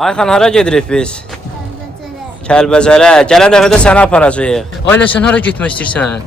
Ayxan hara gedirik biz? Kəlbəcərə. Kəlbəzərə. Gələn dəfə də səni aparacağıq. Ailə sən hara getmək istəyirsən?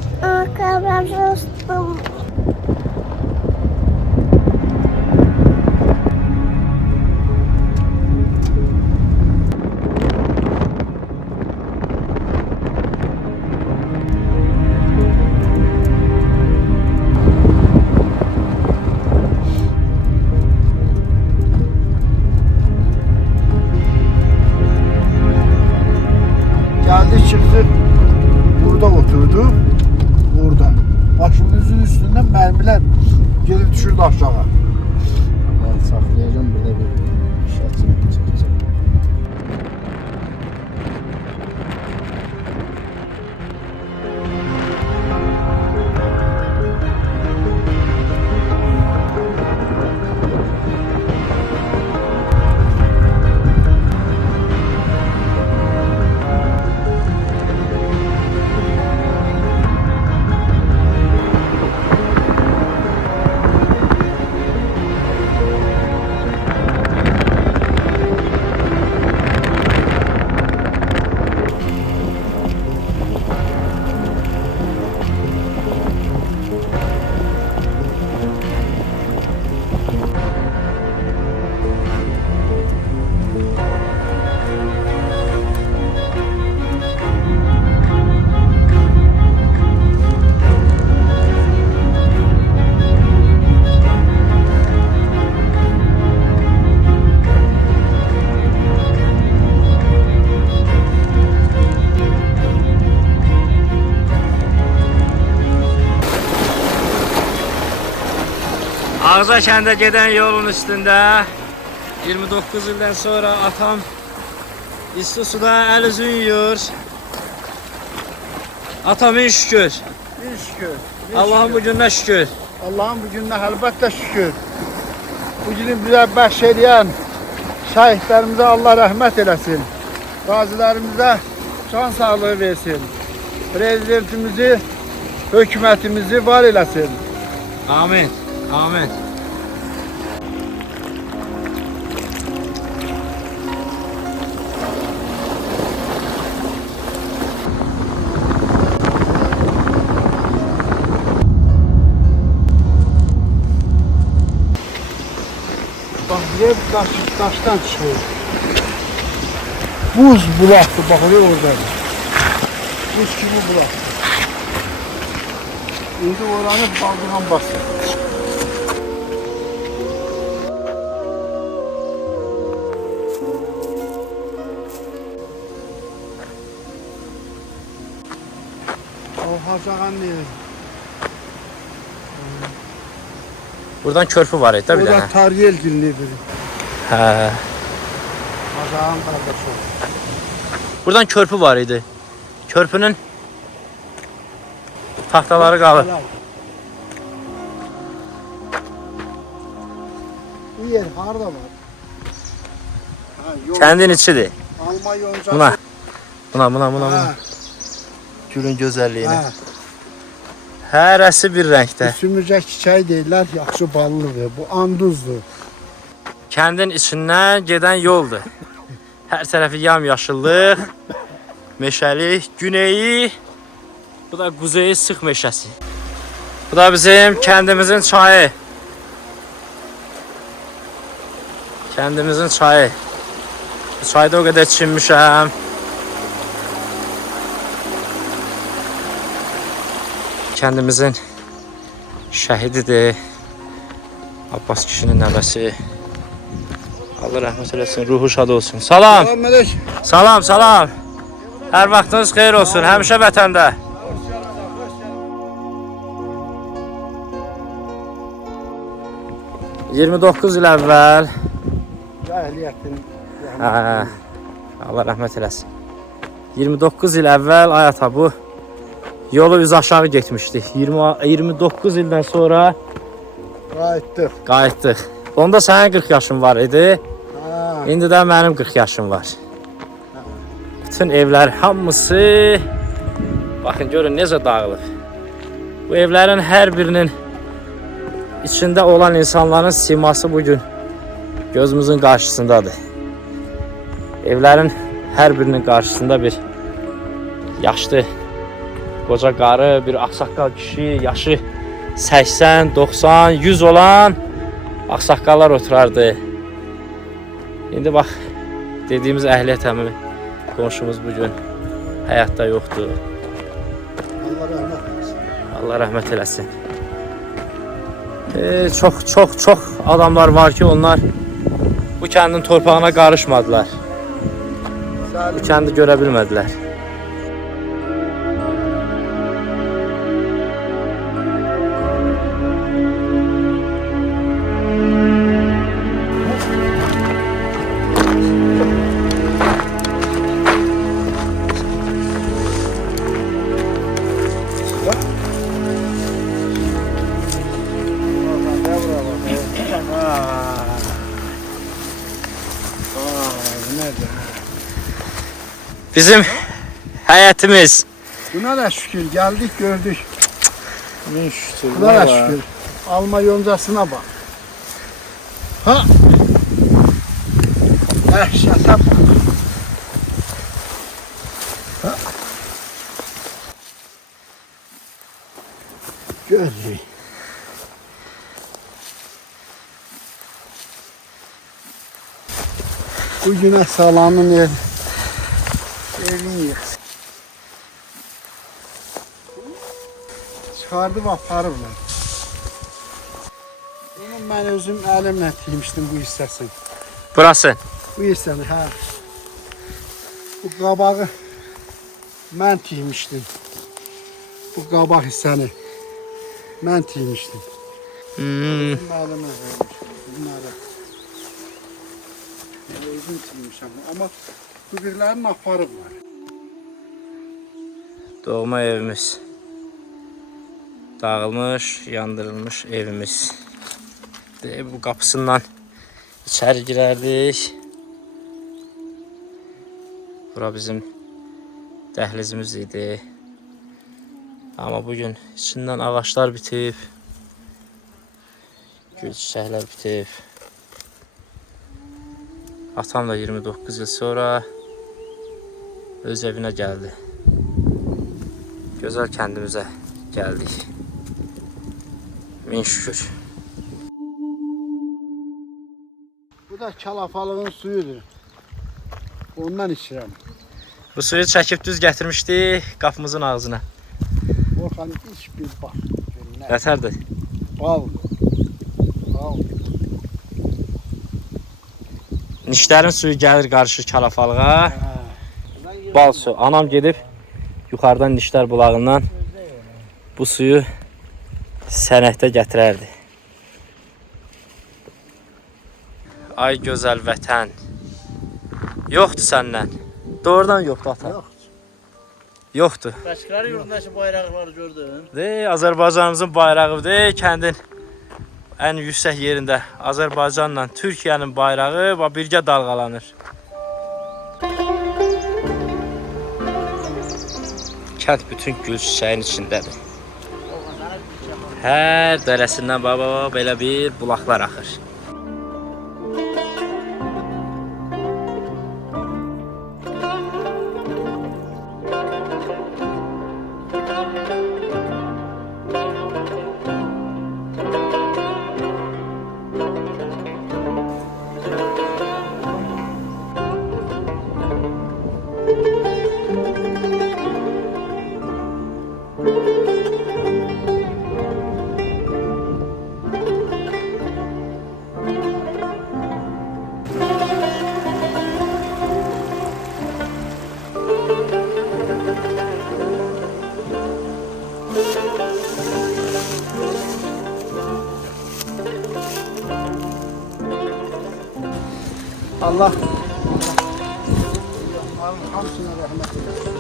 Ağza kəndə gedən yolun üstündə 29 ildən sonra atam isti suda əl üzü yuyur. Atamın şükür. Bir şükür. Allah'ın şükür. bu gününə şükür. Allah'ın bu gününe elbette şükür. Bu günü bize bəxş şehitlerimize Allah rahmet eylesin. Gazilerimize can sağlığı versin. Prezidentimizi, hükümetimizi var eylesin. Amin. Amin. Bak hep taş, taştan çıkıyor. Buz bulaktı bak oraya orada. Buz gibi bulak. Şimdi oranı baldıran bastı. O Hazagan Buradan körpü var idi, bir O da dənə. Taryel dilini biri. Hə. Hazagan kardeşi. Buradan körpü var idi. Körpünün taxtaları qalır. Helal. Yer harda var? Ha, yol, Kəndin içidir. Alma yoncası. Buna. Buna, buna, buna, buna. Ha, Gülün gözəlliyinə. ha. Hərəsi bir rəngdə. Sümürcək çiçəyi deyirlər, yaxşı ballıdır. Bu anduzdur. Kəndin içindən gedən yoldur. Hər tərəfi yamyaşıllıq, meşəlik, güneyi, bu da quzeyi sıx meşəsi. Bu da bizim kəndimizin çayı. Kəndimizin çayı. Bu çayda o qədər çinmişəm. Kəndimizin şəhididir. Abbas kişinin nəvəsi. Allah rəhmət eləsin, ruhu şad olsun. Salam. Salam. Salam, salam. Hər vaxtınız xeyir olsun. Həmişə vətəndə. ...29 il əvvəl... Cahiliyyətin. Hə, Allah rəhmət eləsin. 29 il əvvəl Ayata bu... ...yolu biz aşağı getmişdik. 20, 29 ildən sonra Qayıtdıq. qayıtdıq. Onda sənin 40 yaşın var idi. Ha, İndi də mənim 40 yaşım var. Bütün evlər hamısı baxın görün necə dağılıb. Bu evlərin hər birinin içində olan insanların siması bu gün gözümüzün qarşısındadır. Evlərin hər birinin qarşısında bir yaşlı qoca qarı, bir ağsaqqal kişi, yaşı 80, 90, 100 olan ağsaqqallar oturardı. İndi bax dediyimiz Əhliyyət əmi qonşumuz bu gün həyatda yoxdur. Allah rahmet eylesin. Allah rəhmət eləsin. Ee, çox çox çox adamlar var ki, onlar bu kəndin torpağına qarışmadılar. Bu kəndi görə bilmədilər. Bizim həyətimiz Buna da şükür geldik gördük. Müştür. Buna da şükür. Alma yoncasına bak. Ha. Dehşete bak. Ha. Gözlü. Bu güne salanın ev, evini yıksın. Çıkardı aparırlar. Bunu ben özüm elimle tiymiştim bu hissesini. Burası. Bu hisseni ha. Bu qabağı mən tiymişdim. Bu qabaq hissəni mən tiymişdim. Hmm. Özüm əlimlə vermişdim bunları. Özüm tiymişəm amma bu birilərini aparıblar. Doğma evimiz. Dağılmış, yandırılmış evimiz. De, bu qapısından içəri girərdik. Bura bizim dəhlizimiz idi. Amma bugün içindən ağaçlar bitib. Gül çiçəklər bitib. Atam da 29 il sonra öz evinə gəldi. Gözəl kəndimizə gəldik. Min şükür. Bu da kalafalığın suyudur. Ondan içirəm. Bu suyu çəkib düz gətirmişdik qapımızın ağzına. Orxan iç bir bax. Yətərdir. Bal. Bal. Nişlərin suyu gəlir qarışır kalafalığa. Hə. Bal su. Anam gedib yuxarıdan Nişlər bulağından bu suyu sənətdə gətirərdi. Ay gözəl vətən. Yoxdur səndən. Doğrudan yoxdur ata. Yox. Yoxdur. Başkaları yurdundaki bayrakları gördün. De Azərbaycanımızın bayrağıdır. Kəndin ən yüksək yerində Azərbaycanla Türkiyənin bayrağı birgə dalğalanır. Kənd bütün gül çiçəyin içindədir. Hər dərəsindən baba belə bir bulaqlar axır. Allah hamısına rahmet eylesin.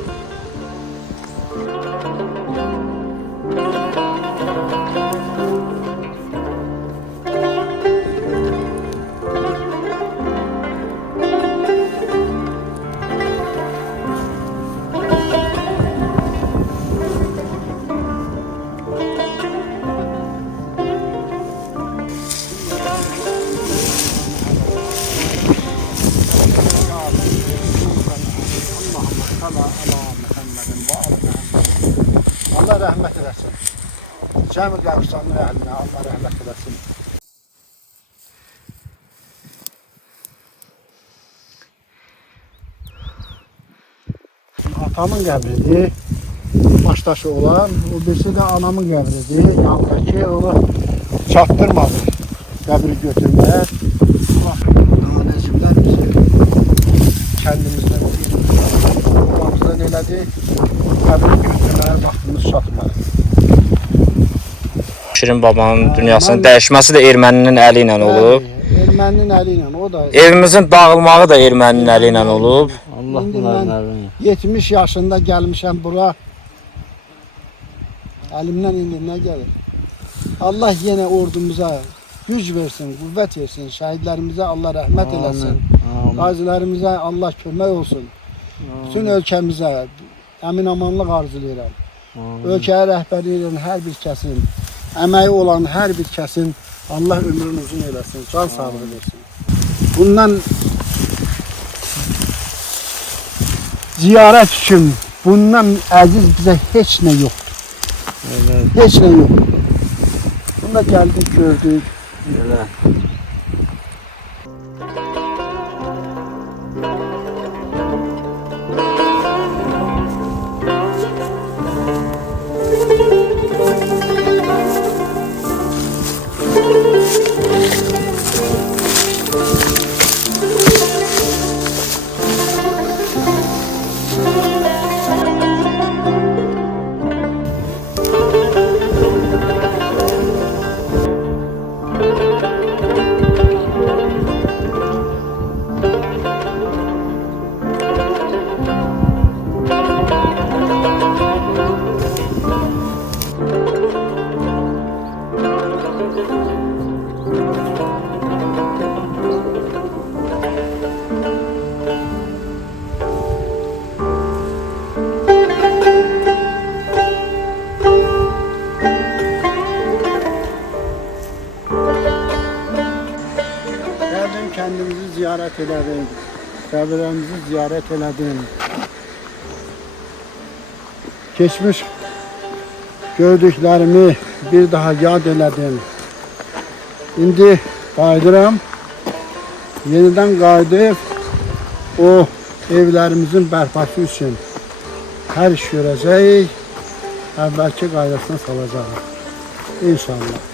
Cəmi qəbristanın əhlinə Allah rəhmət eləsin. Atamın qəbridir. Başdaşı olan, o birisi də anamın qəbridir. Yandakı onu çatdırmadı qəbri götürməyə. Allah nanəciblər bizi kəndimizdən Babamızdan elədi. Qəbri götürməyə vaxtımız çatmadı. Şirin babanın dünyasının dəyişməsi də erməninin əli ilə olub. Erməninin əli ilə o da Evimizin dağılmağı da erməninin əli ilə olub. Allah bunların ərini. 70 yaşında gəlmişəm bura. Əlimdən indi nə gəlir? Allah yenə ordumuza güc versin, qüvvət versin. Şəhidlərimizə Allah rəhmət eləsin. Qazilərimizə Allah kömək olsun. Bütün ölkəmizə əmin amanlıq arzulayıram. Ölkəyə rəhbərlik edən hər bir kəsin, əməyi olan hər bir kəsin Allah ömrünü uzun eləsin, can sağlığı versin. Bundan ziyarət üçün bundan əziz bizə heç nə yoxdur. Evet, Heç nə yoxdur. Bunda gəldik, gördük. evet. Qəbirlərimizi ziyarət elədim. Keçmiş gördüklərimi bir daha yad elədim. İndi qayıdıram. Yenidən qayıdıb o evlərimizin bərpası üçün hər iş görəcəyik. Əvvəlki qaydasına salacağıq. İnşallah.